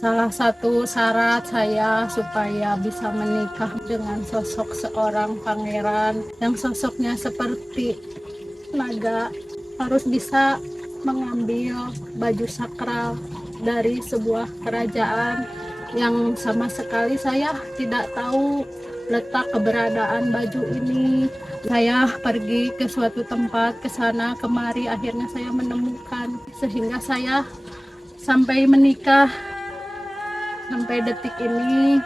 Salah satu syarat saya supaya bisa menikah dengan sosok seorang pangeran yang sosoknya seperti naga, harus bisa mengambil baju sakral dari sebuah kerajaan yang sama sekali saya tidak tahu letak keberadaan baju ini. Saya pergi ke suatu tempat, ke sana kemari, akhirnya saya menemukan, sehingga saya sampai menikah sampai detik ini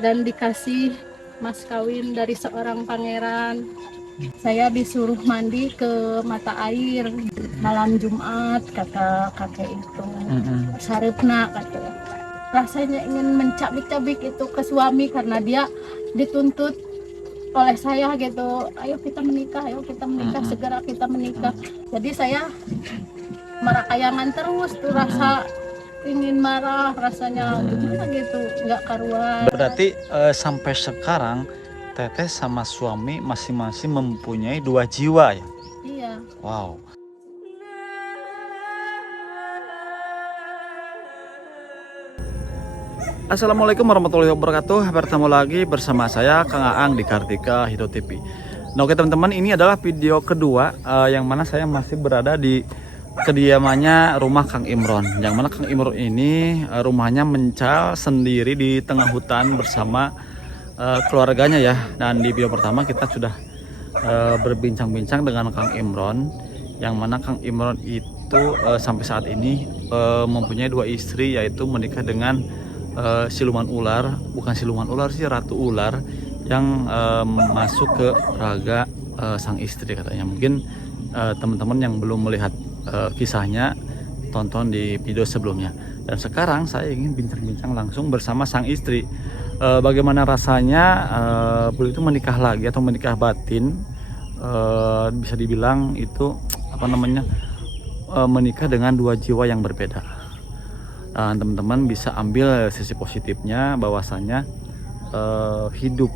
dan dikasih mas kawin dari seorang pangeran. Saya disuruh mandi ke mata air malam Jumat, kata kakek itu. Sarepna kata. Rasanya ingin mencabik-cabik itu ke suami karena dia dituntut oleh saya gitu. Ayo kita menikah, segera kita menikah. Jadi saya merakayangan terus tuh rasa ingin marah, rasanya gimana gitu, nggak karuan. Berarti sampai sekarang Teteh sama suami masing-masing mempunyai 2 jiwa ya? Iya. Wow. Assalamualaikum warahmatullahi wabarakatuh. Bertemu lagi bersama saya Kang Aang di Kartika Hito TV. Nah oke teman-teman, ini adalah video kedua yang mana saya masih berada di kediamannya rumah Kang Imron. Yang mana Kang Imron ini rumahnya mencal sendiri di tengah hutan bersama keluarganya ya. Dan di video pertama kita sudah berbincang-bincang dengan Kang Imron, yang mana Kang Imron itu sampai saat ini mempunyai 2 istri, yaitu menikah dengan siluman ular, bukan siluman ular sih, ratu ular yang masuk ke raga sang istri katanya. Mungkin teman-teman yang belum melihat kisahnya, tonton di video sebelumnya. Dan sekarang saya ingin bincang-bincang langsung bersama sang istri, bagaimana rasanya begitu menikah lagi atau menikah batin, bisa dibilang itu apa namanya, menikah dengan 2 jiwa yang berbeda. Dan teman-teman bisa ambil sisi positifnya, bahwasanya hidup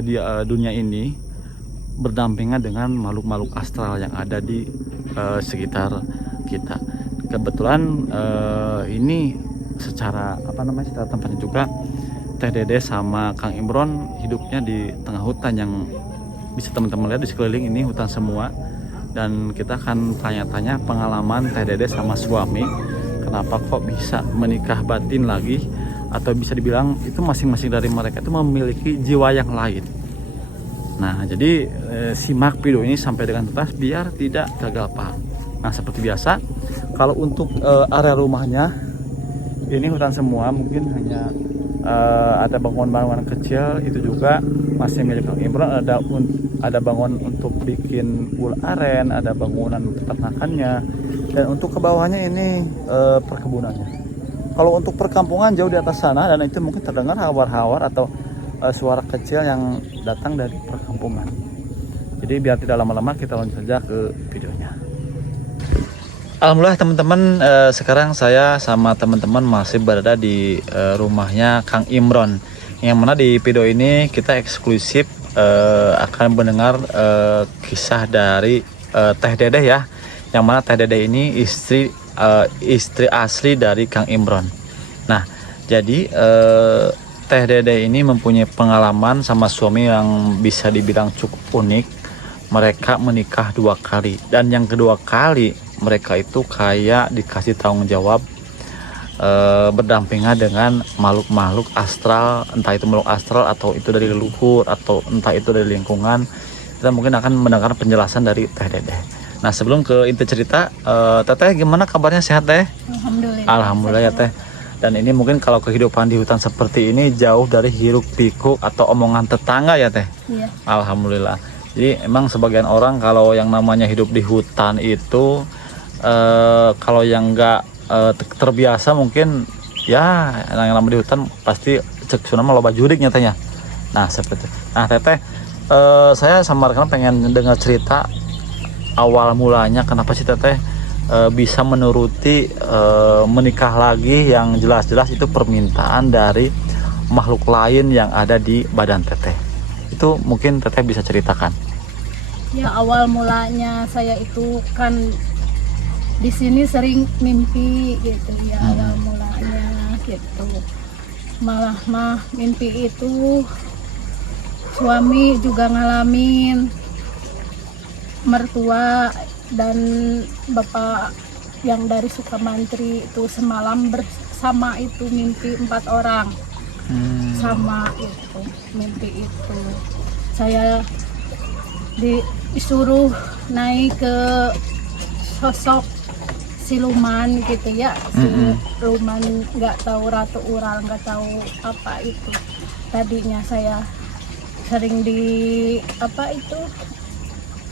di dunia ini berdampingan dengan makhluk-makhluk astral yang ada di sekitar kita. Kebetulan ini secara apa namanya, secara tempatnya juga Teh Dede sama Kang Imron hidupnya di tengah hutan yang bisa teman-teman lihat di sekeliling ini hutan semua. Dan kita akan tanya-tanya pengalaman Teh Dede sama suami, kenapa kok bisa menikah batin lagi, atau bisa dibilang itu masing-masing dari mereka itu memiliki jiwa yang lain. Nah jadi simak video ini sampai dengan tuntas biar tidak gagal paham. Nah seperti biasa, kalau untuk area rumahnya ini hutan semua, mungkin hanya ada bangunan-bangunan kecil, itu juga masih milik Kang Imron. Ada bangunan untuk bikin ul aren, ada bangunan peternakannya, dan untuk ke bawahnya ini perkebunannya. Kalau untuk perkampungan jauh di atas sana, dan itu mungkin terdengar hawar-hawar atau suara kecil yang datang dari perkampungan. Jadi biar tidak lama-lama, kita lanjut saja ke videonya. Alhamdulillah teman-teman, sekarang saya sama teman-teman masih berada di rumahnya Kang Imron, yang mana di video ini kita eksklusif akan mendengar kisah dari Teh Dede ya, yang mana Teh Dede ini istri asli dari Kang Imron. Nah jadi Teh Dede ini mempunyai pengalaman sama suami yang bisa dibilang cukup unik. Mereka menikah 2 kali, dan yang kedua kali mereka itu kayak dikasih tanggung jawab berdampingan dengan makhluk-makhluk astral, entah itu makhluk astral atau itu dari leluhur atau entah itu dari lingkungan. Kita mungkin akan mendengar penjelasan dari Teh Dede. Nah sebelum ke inti cerita, Teteh gimana kabarnya, sehat Teh? Alhamdulillah. Alhamdulillah ya Teh. Dan ini mungkin kalau kehidupan di hutan seperti ini jauh dari hiruk pikuk atau omongan tetangga ya Teh? Iya. Alhamdulillah. Jadi emang sebagian orang kalau yang namanya hidup di hutan itu kalau yang nggak terbiasa mungkin ya, yang namanya di hutan pasti cek sunama loba jurik nyatanya. Nah seperti itu. Nah Teteh, saya sama rekan pengen dengar cerita awal mulanya kenapa sih Teteh bisa menuruti menikah lagi, yang jelas-jelas itu permintaan dari makhluk lain yang ada di badan Teteh. Itu mungkin Teteh bisa ceritakan. Ya awal mulanya saya itu kan di sini sering mimpi gitu ya. Awal mulanya gitu. Malah mah mimpi itu suami juga ngalamin, mertua dan bapak yang dari Sukamantri itu semalam bersama itu mimpi 4 orang. Sama itu mimpi itu. Saya disuruh naik ke sosok siluman gitu ya, siluman, nggak tahu ratu ural, nggak tahu apa itu. Tadinya saya sering di apa itu,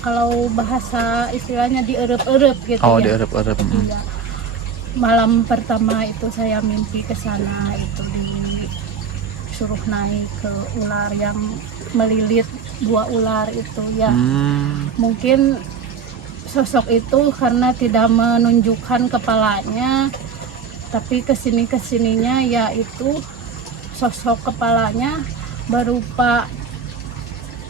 kalau bahasa istilahnya dierep-erep gitu ya. Diarep-arep. Iya. Malam pertama itu saya mimpi ke sana, itu disuruh naik ke ular yang melilit 2 ular itu ya. Mungkin sosok itu karena tidak menunjukkan kepalanya, tapi kesininya yaitu sosok kepalanya berupa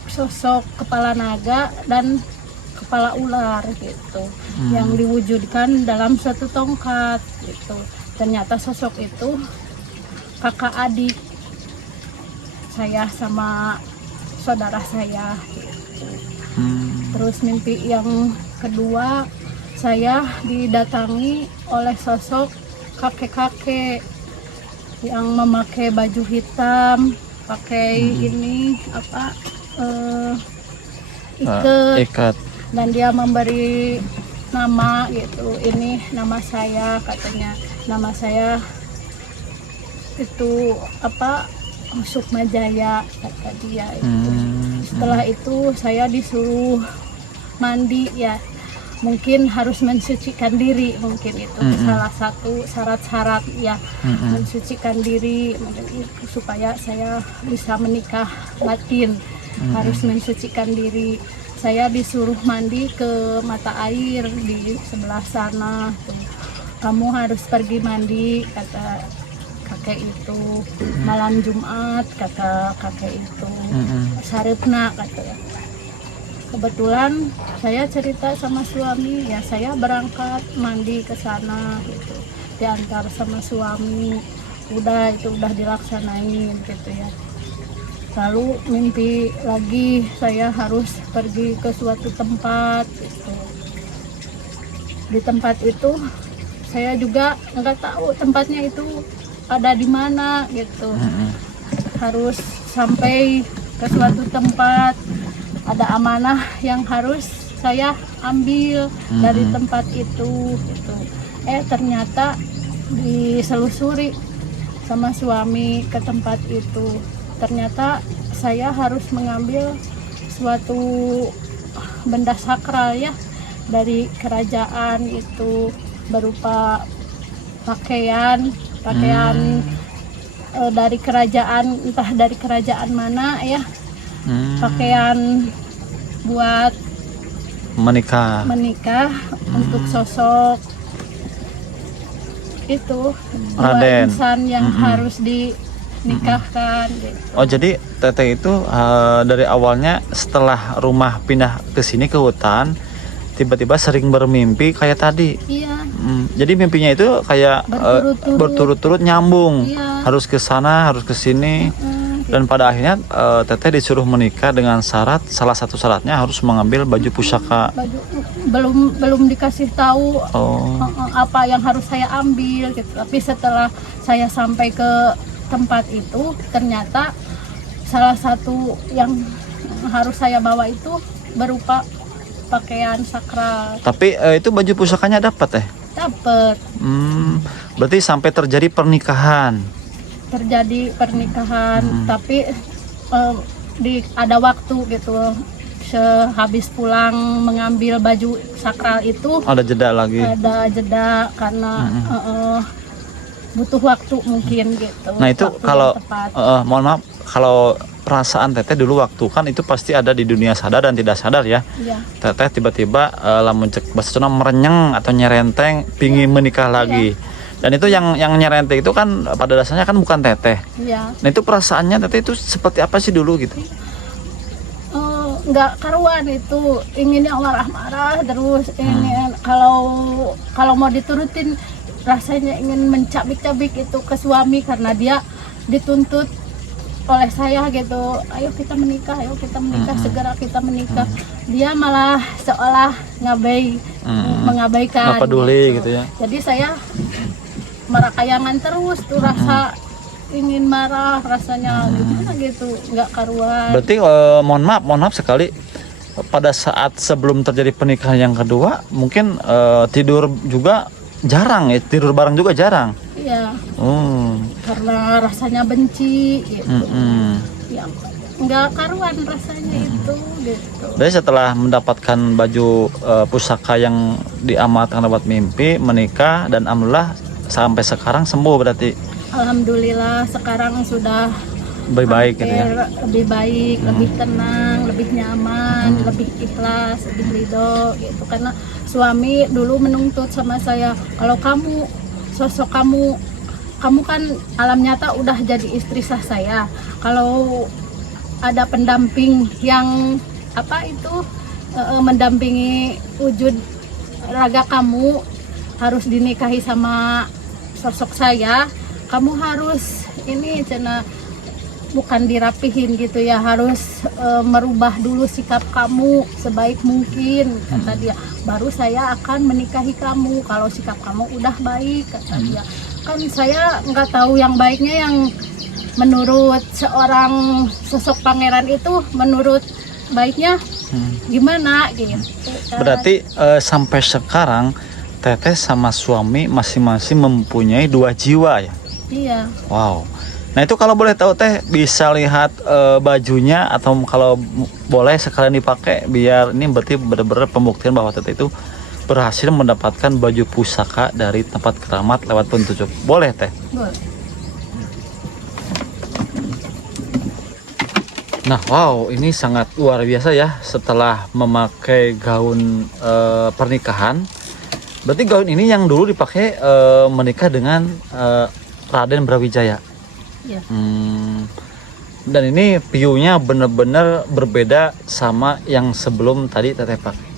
sosok kepala naga dan kepala ular gitu, yang diwujudkan dalam satu tongkat gitu. Ternyata sosok itu kakak adik saya sama saudara saya gitu. Terus mimpi yang kedua, saya didatangi oleh sosok kakek-kakek yang memakai baju hitam, pakai ini apa, ikat, dan dia memberi nama gitu. Ini nama saya, katanya nama saya itu apa, Sukmajaya, kata dia itu. Setelah itu saya disuruh mandi ya, mungkin harus mensucikan diri, mungkin itu salah satu syarat-syarat ya, mensucikan diri supaya saya bisa menikah batin, harus mensucikan diri. Saya disuruh mandi ke mata air di sebelah sana tuh. Kamu harus pergi mandi, kata kakek itu, malam Jumat, kata kakek itu. Sarepna, katanya. Kebetulan saya cerita sama suami, ya saya berangkat mandi ke sana gitu, diantar sama suami. Udah dilaksanain gitu ya. Lalu mimpi lagi, saya harus pergi ke suatu tempat gitu. Di tempat itu saya juga nggak tahu tempatnya itu ada di mana gitu. Harus sampai ke suatu tempat, ada amanah yang harus saya ambil dari tempat itu gitu. Ternyata diselusuri sama suami ke tempat itu. Ternyata saya harus mengambil suatu benda sakral ya, dari kerajaan itu, berupa pakaian dari kerajaan, entah dari kerajaan mana ya, pakaian buat menikah untuk sosok itu, dua insan yang harus dinikahkan gitu. Oh, jadi teteh itu dari awalnya setelah rumah pindah ke sini ke hutan, tiba-tiba sering bermimpi kayak tadi. Iya. Jadi mimpinya itu kayak berturut-turut nyambung. Iya. Harus ke sana, harus ke sini. Dan pada akhirnya teteh disuruh menikah dengan syarat, salah satu syaratnya harus mengambil baju pusaka. Belum dikasih tahu apa yang harus saya ambil gitu. Tapi setelah saya sampai ke tempat itu, ternyata salah satu yang harus saya bawa itu berupa pakaian sakral. Tapi itu baju pusakanya dapat Dapat. Berarti sampai terjadi pernikahan. Tapi ada waktu gitu, sehabis pulang mengambil baju sakral itu Ada jeda lagi. Ada jeda karena butuh waktu mungkin gitu. Nah itu waktu kalau mohon maaf, kalau perasaan teteh dulu waktu kan itu pasti ada di dunia sadar dan tidak sadar ya. Iya. Teteh tiba-tiba lamun cek bahasa merenyeng atau nyerenteng pingin menikah lagi. Dan itu yang nyerenteng itu kan pada dasarnya kan bukan teteh. Iya. Nah itu perasaannya teteh itu seperti apa sih dulu gitu? Nggak karuan itu, inginnya marah-marah terus, ingin kalau mau diturutin rasanya ingin mencabik-cabik itu ke suami karena dia dituntut oleh saya gitu, ayo kita menikah, segera kita menikah. Dia malah seolah mengabaikan, nggak peduli gitu ya. Jadi saya merakayangan terus tuh rasa ingin marah, rasanya gimana gitu, nggak karuan. Berarti mohon maaf sekali, pada saat sebelum terjadi pernikahan yang kedua mungkin tidur juga jarang ya, tidur bareng juga jarang. Iya. Karena rasanya benci gitu. Ya, nggak karuan rasanya itu gitu. Jadi setelah mendapatkan baju pusaka yang diamalkan lewat mimpi, menikah, dan alhamdulillah sampai sekarang sembuh berarti. Alhamdulillah sekarang sudah lebih baik gitu ya. Lebih baik, lebih tenang, lebih nyaman, lebih ikhlas, lebih ridho gitu. Karena suami dulu menuntut sama saya, kalau kamu sosok kamu kan alam nyata udah jadi istri sah saya. Kalau ada pendamping yang mendampingi wujud raga kamu harus dinikahi sama sosok saya, kamu harus ini bukan dirapihin gitu ya, harus merubah dulu sikap kamu sebaik mungkin, kata dia, baru saya akan menikahi kamu kalau sikap kamu udah baik, kata dia. Kan saya nggak tahu yang baiknya, yang menurut seorang sosok pangeran itu menurut baiknya gimana gitu. Berarti sampai sekarang Teteh sama suami masing-masing mempunyai 2 jiwa ya? Iya. Wow. Nah itu kalau boleh tahu Teh, bisa lihat bajunya, atau kalau boleh sekalian dipakai biar ini berarti benar-benar pembuktian bahwa Teteh itu berhasil mendapatkan baju pusaka dari tempat keramat lewat petunjuk. Boleh Teh? Boleh. Nah wow, ini sangat luar biasa ya. Setelah memakai gaun pernikahan, berarti gaun ini yang dulu dipakai menikah dengan Raden Brawijaya. Iya. Dan ini view-nya benar-benar berbeda sama yang sebelum tadi Teteh pakai.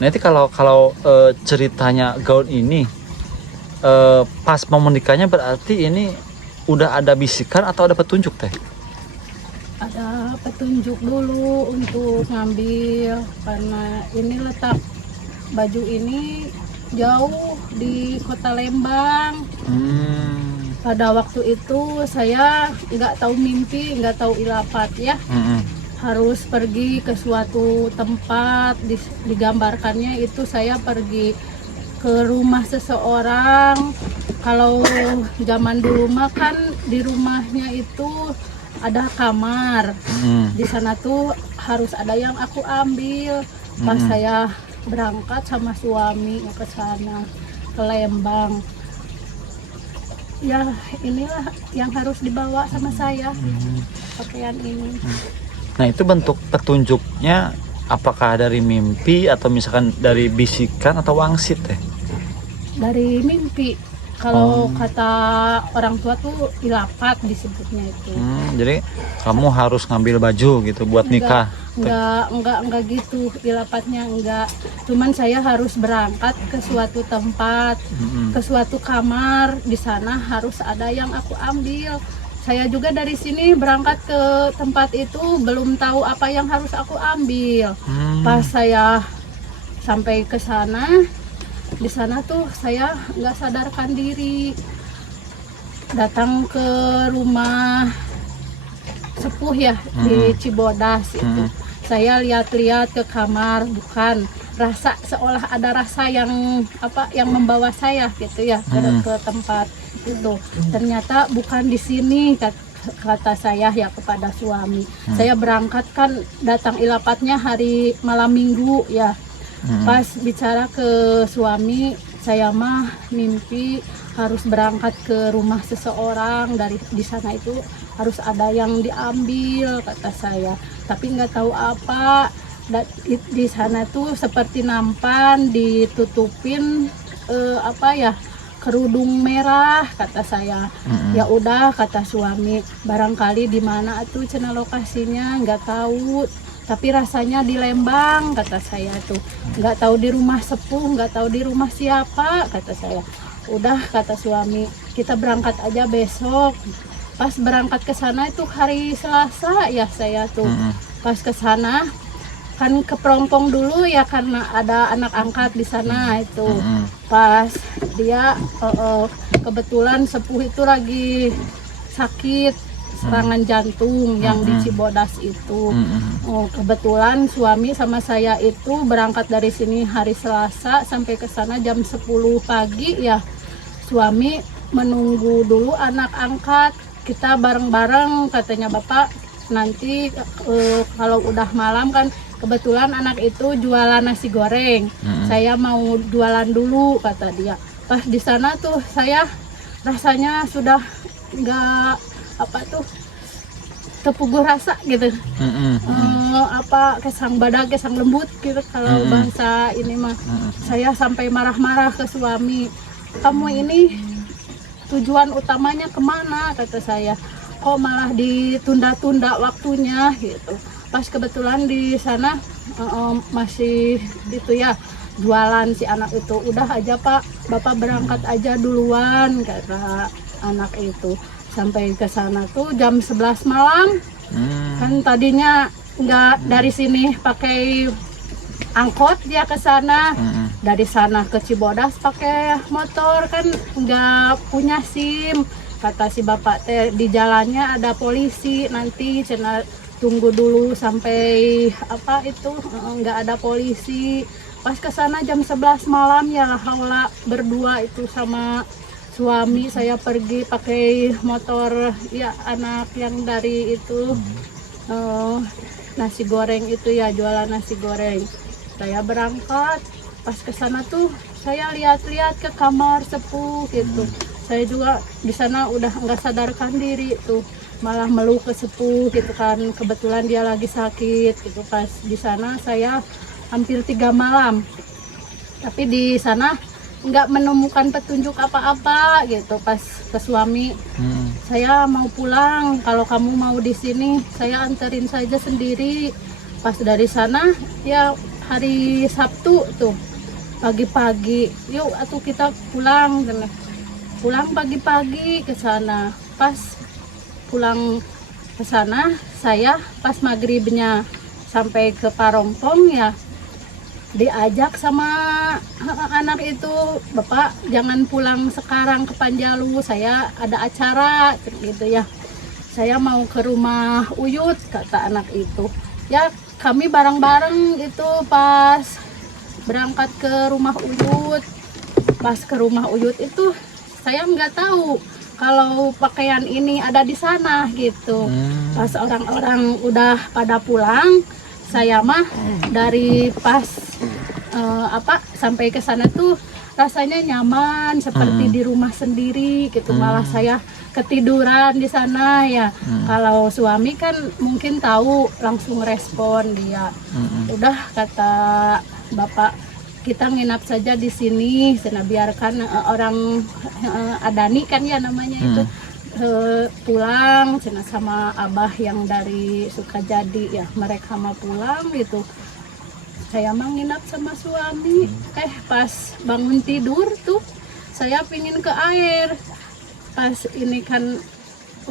Nah itu kalau ceritanya gaun ini pas mau menikahnya, berarti ini udah ada bisikan atau ada petunjuk Teh? Ada petunjuk dulu untuk ngambil, karena ini letak baju ini jauh di kota Lembang. Pada waktu itu saya nggak tahu mimpi, nggak tahu ilafat ya. Harus pergi ke suatu tempat, digambarkannya itu saya pergi ke rumah seseorang. Kalau zaman dulu mah kan di rumahnya itu ada kamar. Di sana tuh harus ada yang aku ambil. Pas saya berangkat sama suami ke sana, ke Lembang. Ya inilah yang harus dibawa sama saya, pakaian ini. Nah itu bentuk petunjuknya apakah dari mimpi atau misalkan dari bisikan atau wangsit Teh? Dari mimpi. Kalau kata orang tua tuh ilafat disebutnya itu. Jadi kamu harus ngambil baju gitu buat nikah? Enggak gitu, ilafatnya enggak. Cuman saya harus berangkat ke suatu tempat, ke suatu kamar. Di sana harus ada yang aku ambil. Saya juga dari sini berangkat ke tempat itu belum tahu apa yang harus aku ambil. Pas saya sampai ke sana, di sana tuh saya nggak sadarkan diri, datang ke rumah sepuh ya di Cibodas itu. Saya lihat-lihat ke kamar, bukan, rasa seolah ada rasa yang membawa saya gitu ya ke tempat itu. Ternyata bukan di sini, kata saya ya kepada suami. Saya berangkat kan, datang ilafatnya hari malam minggu ya. Pas bicara ke suami, saya mah mimpi harus berangkat ke rumah seseorang, dari di sana itu harus ada yang diambil, kata saya. Tapi nggak tahu apa. Di sana tuh seperti nampan ditutupin kerudung merah, kata saya. Ya udah, kata suami, barangkali di mana tuh cenah lokasinya nggak tahu. Tapi rasanya di Lembang, kata saya tuh. Nggak tahu di rumah sepuh, nggak tahu di rumah siapa, kata saya. Udah kata suami, kita berangkat aja besok. Pas berangkat ke sana itu hari Selasa ya saya tuh. Pas ke sana kan keperompong dulu ya karena ada anak angkat di sana itu. Pas dia kebetulan sepuh itu lagi sakit serangan jantung yang di Cibodas itu. Kebetulan suami sama saya itu berangkat dari sini hari Selasa sampai ke sana jam 10 pagi ya. Suami menunggu dulu anak angkat, kita bareng-bareng katanya bapak nanti kalau udah malam kan kebetulan anak itu jualan nasi goreng. Saya mau jualan dulu kata dia. Pas di sana tuh saya rasanya sudah nggak terpuguh rasa gitu. Kesang badak, kesang lembut gitu kalau bahasa ini mah. Saya sampai marah-marah ke suami. Kamu ini tujuan utamanya kemana kata saya, kok malah ditunda-tunda waktunya gitu. Pas kebetulan di sana masih gitu ya jualan si anak itu. Udah aja pak, bapak berangkat aja duluan kata anak itu. Sampai ke sana tuh jam 11 malam. Kan tadinya nggak dari sini pakai angkot dia ke sana. Dari sana ke Cibodas pakai motor kan nggak punya SIM. Kata si bapak teh di jalannya ada polisi, nanti cina tunggu dulu sampai nggak ada polisi. Pas ke sana jam 11 malam ya haula berdua itu sama suami saya pergi pakai motor ya anak yang dari itu nasi goreng itu ya jualan nasi goreng. Saya berangkat. Pas ke sana tuh saya lihat-lihat ke kamar sepuh gitu. Saya juga di sana udah nggak sadarkan diri tuh, malah meluk ke sepuh gitu kan. Kebetulan dia lagi sakit gitu. Pas di sana saya hampir 3 malam. Tapi di sana nggak menemukan petunjuk apa-apa gitu. Pas ke suami, saya mau pulang. Kalau kamu mau di sini, saya anterin saja sendiri. Pas dari sana ya hari Sabtu tuh pagi-pagi, yuk atuh kita pulang pagi-pagi ke sana. Pas pulang ke sana saya pas maghribnya sampai ke Parompong ya diajak sama anak itu, bapak jangan pulang sekarang ke Panjalu, saya ada acara gitu ya, saya mau ke rumah Uyut kata anak itu ya. Kami bareng-bareng itu pas berangkat ke rumah Uyut. Pas ke rumah Uyut itu saya nggak tahu kalau pakaian ini ada di sana gitu. Pas orang-orang udah pada pulang, saya mah dari pas sampai ke sana tuh rasanya nyaman seperti di rumah sendiri gitu. Malah saya ketiduran di sana ya. Kalau suami kan mungkin tahu langsung respon dia. Udah kata bapak, kita nginap saja di sini, biarkan orang Adani kan ya namanya itu pulang sama abah yang dari Sukajadi ya, mereka mau pulang gitu. Saya mah nginap sama suami. Pas bangun tidur tuh saya pingin ke air. Pas ini kan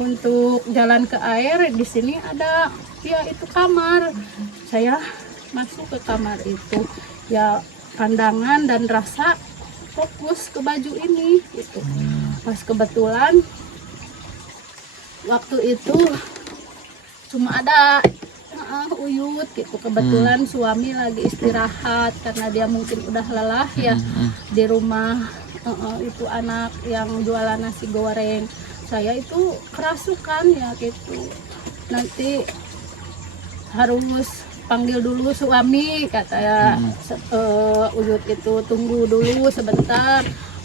untuk jalan ke air, di sini ada ya itu kamar. Saya masuk ke kamar itu ya, pandangan dan rasa fokus ke baju ini gitu. Pas kebetulan waktu itu cuma ada Uyut gitu. Kebetulan suami lagi istirahat karena dia mungkin udah lelah ya di rumah itu anak yang jualan nasi goreng. Saya itu kerasukan ya gitu, nanti harus panggil dulu suami kata Uyut itu, tunggu dulu sebentar.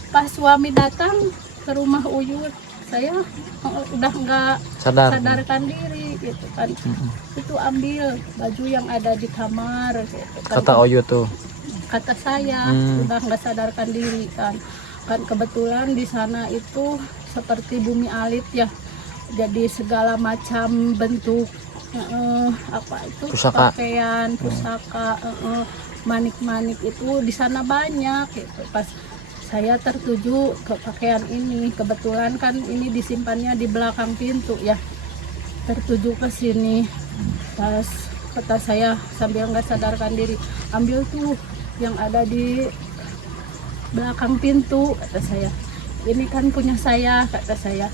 Pas suami datang ke rumah Uyut, saya udah nggak sadarkan diri gitu kan. Itu ambil baju yang ada di kamar gitu kan. Kata Uyut tuh, kata saya udah nggak sadarkan diri kan. Kebetulan di sana itu seperti bumi alit ya, jadi segala macam bentuk pusaka. pakaian, pusaka, manik-manik itu di sana banyak gitu. Pas saya tertuju ke pakaian ini. Kebetulan kan ini disimpannya di belakang pintu ya, tertuju ke sini. Pas kata saya sambil nggak sadarkan diri, ambil tuh yang ada di belakang pintu, kata saya. Ini kan punya saya, kata saya.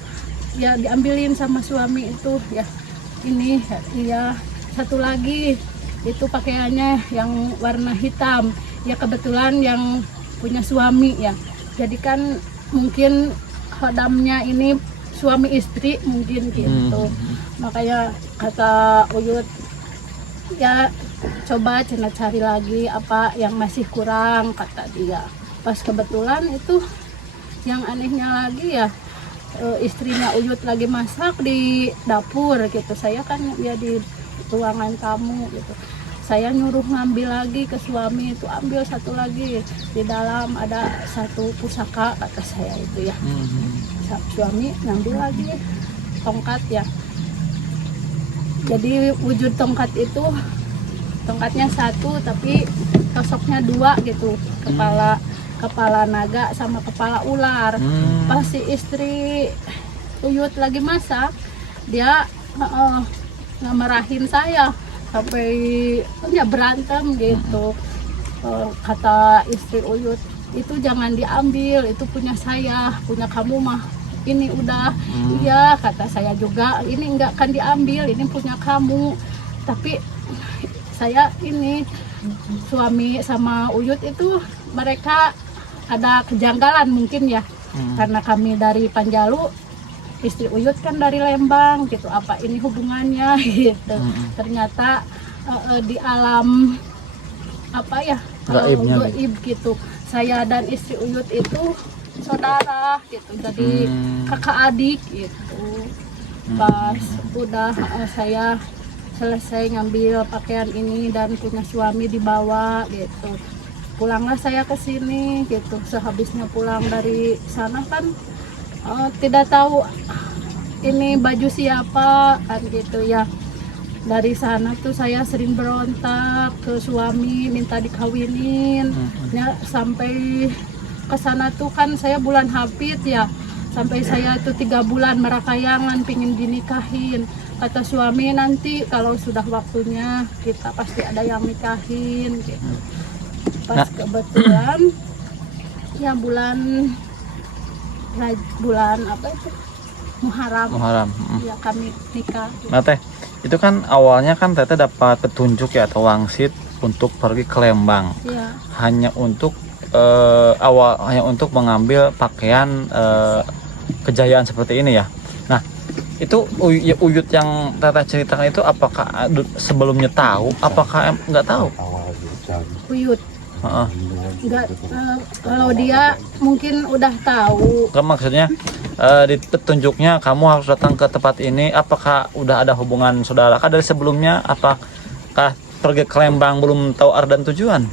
Ya diambilin sama suami itu ya. Ini iya, satu lagi itu pakaiannya yang warna hitam ya, kebetulan yang punya suami ya, jadi kan mungkin khodamnya ini suami istri mungkin gitu. Makanya kata Uyut, ya coba cina cari lagi apa yang masih kurang, kata dia. Pas kebetulan itu yang anehnya lagi ya, istrinya Uyut lagi masak di dapur gitu. Saya kan ya di ruangan tamu gitu. Saya nyuruh ngambil lagi ke suami itu, ambil satu lagi, di dalam ada satu pusaka, kata saya itu ya. Suami ngambil lagi tongkat ya. Jadi wujud tongkat itu, tongkatnya satu tapi sosoknya dua gitu, kepala naga sama kepala ular. Pas si istri Uyut lagi masak, dia ngemarahin saya sampai ya berantem gitu. Kata istri Uyut, itu jangan diambil, itu punya saya, punya kamu mah ini udah. Iya, kata saya juga, ini enggak akan diambil, ini punya kamu. Tapi saya ini suami sama Uyut itu mereka ada kejanggalan mungkin ya, karena kami dari Panjalu, istri Uyut kan dari Lembang gitu, apa ini hubungannya gitu. Ternyata di alam apa ya, gaib gitu, saya dan istri Uyut itu saudara gitu, jadi kakak adik gitu. Pas udah saya selesai ngambil pakaian ini dan punya suami dibawa gitu, pulanglah saya ke sini gitu. Sehabisnya pulang dari sana kan tidak tahu ini baju siapa kan gitu ya. Dari sana tuh saya sering berontak ke suami minta dikawinin ya, sampai ke sana tuh kan saya bulan Hafid ya, sampai saya tuh 3 bulan merakayangan pingin dinikahin. Kata suami, nanti kalau sudah waktunya kita pasti ada yang nikahin gitu. Pas kebetulan ya bulan apa itu, Muharram. Ya kami nikah gitu. Nah teh, itu kan awalnya kan teteh dapat petunjuk ya atau wangsit untuk pergi ke Lembang ya. Hanya untuk hanya untuk mengambil pakaian kejayaan seperti ini ya. Nah itu Uyut yang teteh ceritakan itu apakah sebelumnya tahu, apakah nggak tahu? Uyut enggak, kalau dia mungkin udah tahu. Kan maksudnya di petunjuknya kamu harus datang ke tempat ini, apakah udah ada hubungan saudara kah dari sebelumnya, apakah pergi ke Lembang belum tahu arah dan tujuan?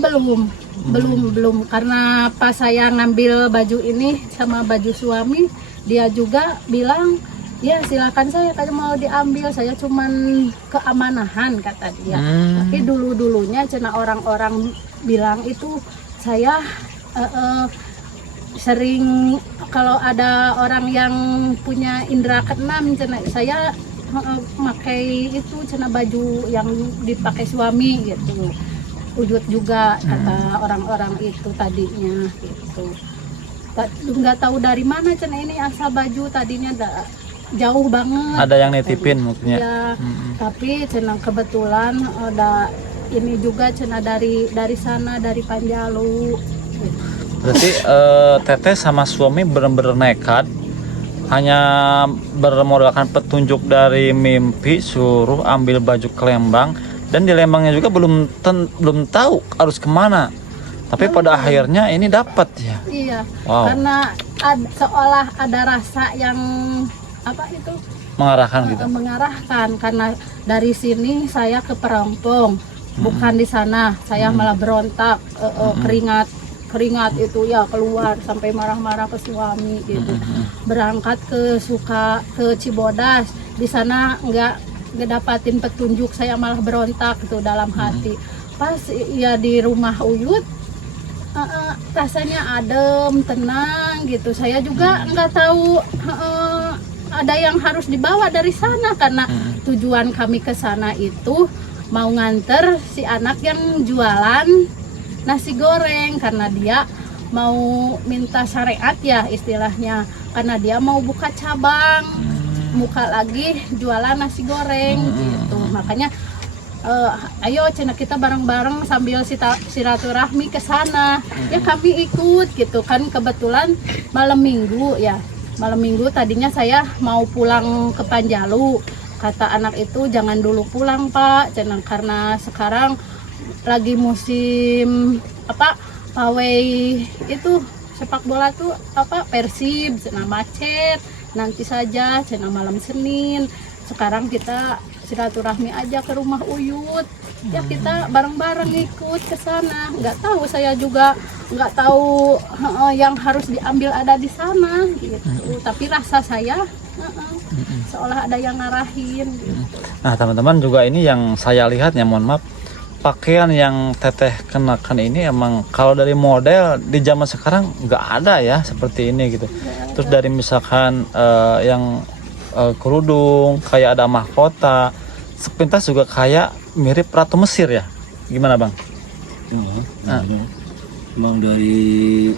Belum, karena pas saya ngambil baju ini sama baju suami, dia juga bilang ya silakan saya kalau mau diambil, saya cuman keamanahan, kata dia. Tapi dulunya cina orang-orang bilang itu saya sering kalau ada orang yang punya indera keenam, cina saya pakai itu cina baju yang dipakai suami gitu. Uyut juga kata orang-orang itu tadinya gitu. Nggak tahu dari mana cina ini asal baju, tadinya jauh banget. Ada yang nitipin mungkin ya. Tapi cina kebetulan ada ini juga cina dari sana, dari Panjalu. Berarti teteh sama suami benar-benar nekat, hanya bermodalkan petunjuk dari mimpi suruh ambil baju ke Lembang, dan di Lembangnya juga belum tahu harus kemana. Tapi pada akhirnya ini dapat ya. Iya. Wow. Karena seolah ada rasa yang apa itu mengarahkan gitu. Mengarahkan, karena dari sini saya ke Perampong, bukan di sana. Saya malah berontak, keringat itu ya keluar sampai marah-marah ke suami gitu. Berangkat ke Cibodas, di sana nggak dapatin petunjuk, saya malah berontak gitu dalam hati. Pas ya di rumah Uyut rasanya adem, tenang gitu. Saya juga nggak tahu ada yang harus dibawa dari sana, karena tujuan kami ke sana itu mau nganter si anak yang jualan nasi goreng, karena dia mau minta syariat ya istilahnya, karena dia mau buka cabang, buka lagi jualan nasi goreng gitu. Makanya ayo cina kita bareng-bareng sambil silaturahmi ke sana. Ya kami ikut gitu kan, kebetulan malam minggu ya. Malam minggu tadinya saya mau pulang ke Panjalu. Kata anak itu jangan dulu pulang Pak, karena sekarang lagi musim pawai itu sepak bola tuh Persib, cina macet. Nanti saja cina malam Senin. Sekarang kita silaturahmi aja ke rumah Uyut. Ya kita bareng-bareng ikut ke sana. Nggak tahu, saya juga nggak tahu yang harus diambil ada di sana gitu. Tapi rasa saya seolah ada yang ngarahin gitu. Nah teman-teman, juga ini yang saya lihat ya, mohon maaf, pakaian yang teteh kenakan ini emang kalau dari model di zaman sekarang nggak ada ya seperti ini gitu. Terus dari misalkan yang kerudung kayak ada mahkota, sepintas juga kayak mirip Ratu Mesir ya. Gimana Bang? Emang dari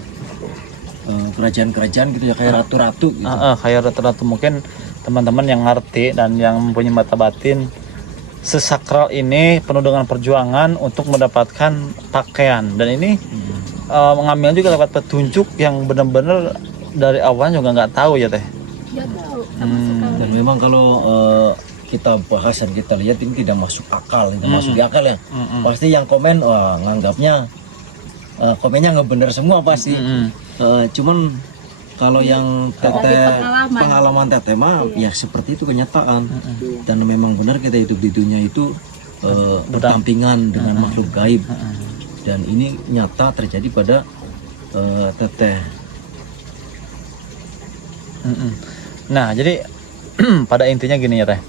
kerajaan-kerajaan gitu ya, kayak ratu-ratu gitu. Kayak ratu-ratu. Mungkin teman-teman yang ngerti dan yang mempunyai mata batin, sesakral ini penuh dengan perjuangan untuk mendapatkan pakaian, dan ini mengambil juga lewat petunjuk yang benar-benar dari awal juga nggak tahu ya teh. Ya tahu sama sekali. Dan memang kalau kita bahas dan kita lihat ini tidak masuk akal, tidak masuk di akal ya. Pasti yang komen nganggapnya komennya nggak benar semua pasti. Cuman kalau yang teteh pengalaman teteh mah ya seperti itu kenyataan. Dan memang benar kita hidup di dunia itu berdampingan dengan makhluk gaib. Dan ini nyata terjadi pada teteh. Nah jadi pada intinya gini ya teh,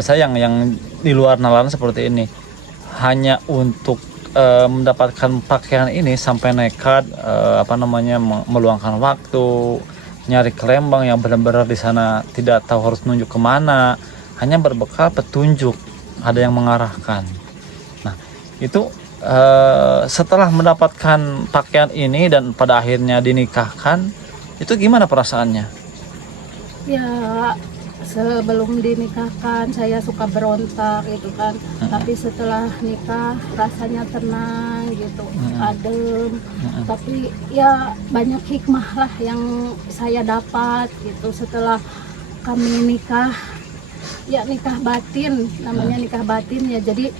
saya yang di luar nalar seperti ini hanya untuk mendapatkan pakaian ini sampai nekat meluangkan waktu nyari ke Lembang yang benar-benar di sana tidak tahu harus nunjuk kemana, hanya berbekal petunjuk ada yang mengarahkan. Nah itu setelah mendapatkan pakaian ini dan pada akhirnya dinikahkan, itu gimana perasaannya? Ya sebelum dinikahkan saya suka berontak gitu kan, tapi setelah nikah rasanya tenang gitu, adem. Tapi ya banyak hikmah lah yang saya dapat gitu setelah kami nikah. Ya nikah batin, namanya nikah batin ya. Jadi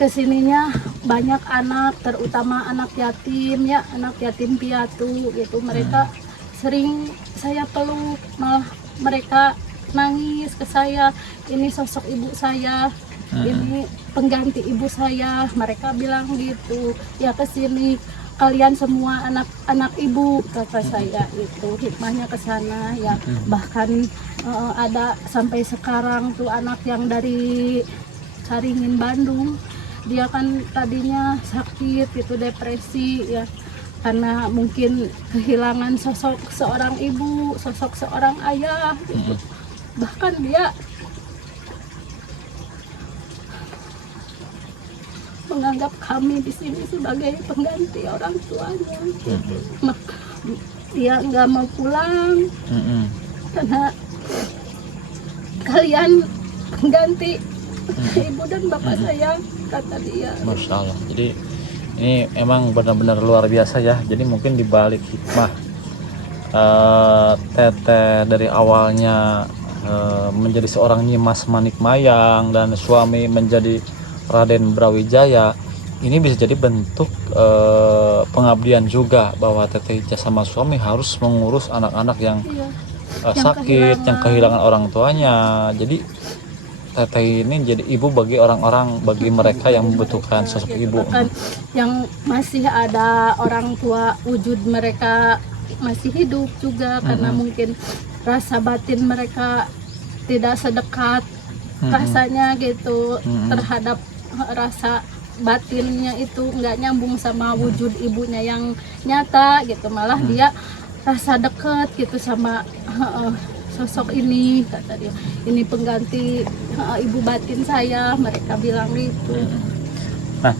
kesininya banyak anak, terutama anak yatim ya, anak yatim piatu gitu. Mereka sering saya peluk, malah mereka nangis ke saya, ini sosok ibu saya, ini pengganti ibu saya. Mereka bilang gitu, ya kesini kalian semua anak-anak ibu, kata saya. Itu hikmahnya ke sana ya. Bahkan ada sampai sekarang tuh anak yang dari Caringin Bandung, dia kan tadinya sakit itu, depresi ya, karena mungkin kehilangan sosok seorang ibu, sosok seorang ayah gitu. Bahkan dia menganggap kami di sini sebagai pengganti orang tuanya. Dia nggak mau pulang karena kalian pengganti ibu dan bapak saya, kata dia. Masya Allah. Jadi ini emang benar-benar luar biasa ya. Jadi mungkin dibalik hikmah teteh dari awalnya menjadi seorang Nyimas Manikmayang dan suami menjadi Raden Brawijaya, ini bisa jadi bentuk pengabdian juga, bahwa teteh Ica sama suami harus mengurus anak-anak yang sakit, yang kehilangan orang tuanya. Jadi teteh ini jadi ibu bagi orang-orang, bagi mereka yang membutuhkan sosok ibu. Bahkan yang masih ada orang tua wujud mereka masih hidup juga, karena mungkin rasa batin mereka tidak sedekat rasanya gitu terhadap rasa batinnya itu nggak nyambung sama wujud ibunya yang nyata gitu, malah dia rasa deket gitu sama sosok ini, kata dia, ini pengganti ibu batin saya, mereka bilang gitu. Nah,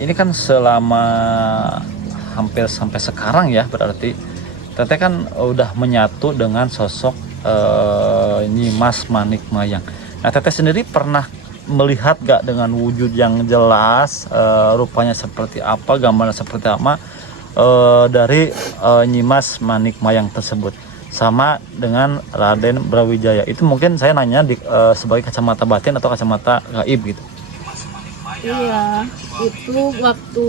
ini kan selama hampir sampai sekarang ya, berarti Teteh kan udah menyatu dengan sosok Nyimas Manik Mayang. Nah, Teteh sendiri pernah melihat gak dengan wujud yang jelas, rupanya seperti apa, gambarnya seperti apa dari Nyimas Manik Mayang tersebut sama dengan Raden Brawijaya? Itu mungkin saya nanya sebagai kacamata batin atau kacamata gaib gitu. Iya, itu waktu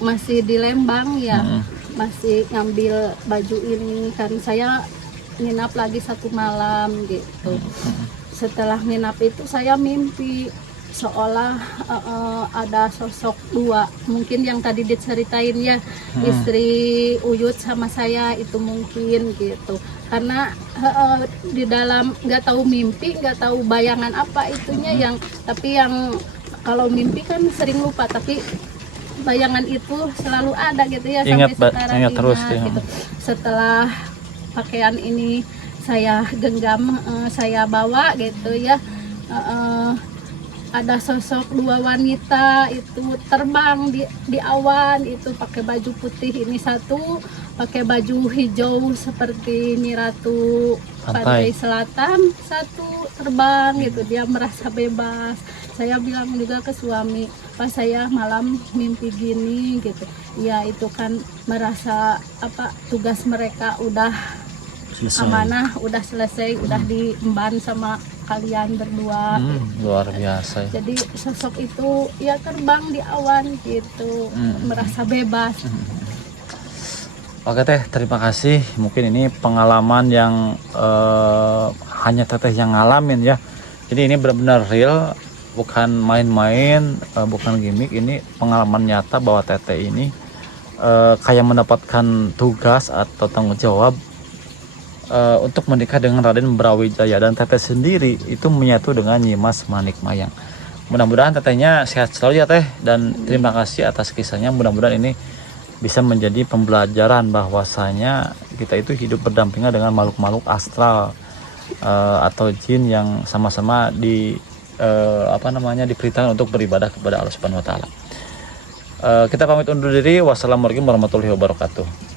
masih di Lembang ya, masih ngambil baju ini kan, saya nginap lagi 1 malam gitu. Setelah nginap itu saya mimpi seolah ada sosok 2, mungkin yang tadi diceritain ya, istri Uyut sama saya itu mungkin gitu. Karena di dalam nggak tahu mimpi, nggak tahu bayangan apa itunya, yang tapi yang kalau mimpi kan sering lupa, tapi bayangan itu selalu ada gitu ya, Ingat, sampai sekarang ingat terus ya. gitu. Setelah pakaian ini saya genggam, saya bawa gitu ya, ada sosok 2 wanita itu terbang di awan itu, pakai baju putih, ini satu pakai baju hijau seperti Nyi Ratu Pantai Selatan, satu terbang gitu, dia merasa bebas. Saya bilang juga ke suami, pas saya malam mimpi gini gitu, ya itu kan merasa apa, tugas mereka udah selesai. Amanah udah selesai, udah diemban sama kalian berdua gitu. Luar biasa ya. Jadi sosok itu ya terbang di awan gitu, merasa bebas. Oke Teh, terima kasih. Mungkin ini pengalaman yang hanya Teteh yang ngalamin ya. Jadi ini benar-benar real, bukan main-main, bukan gimmick. Ini pengalaman nyata bahwa Teteh ini kayak mendapatkan tugas atau tanggung jawab untuk menikah dengan Raden Brawijaya, dan Teteh sendiri itu menyatu dengan Nyimas Manik Mayang. Mudah-mudahan Tetehnya sehat selalu ya Teh, dan terima kasih atas kisahnya. Mudah-mudahan ini bisa menjadi pembelajaran bahwasanya kita itu hidup berdampingan dengan makhluk-makhluk astral atau jin yang sama-sama diperintahkan untuk beribadah kepada Allah Subhanahu wa taala. Kita pamit undur diri. Wassalamualaikum warahmatullahi wabarakatuh.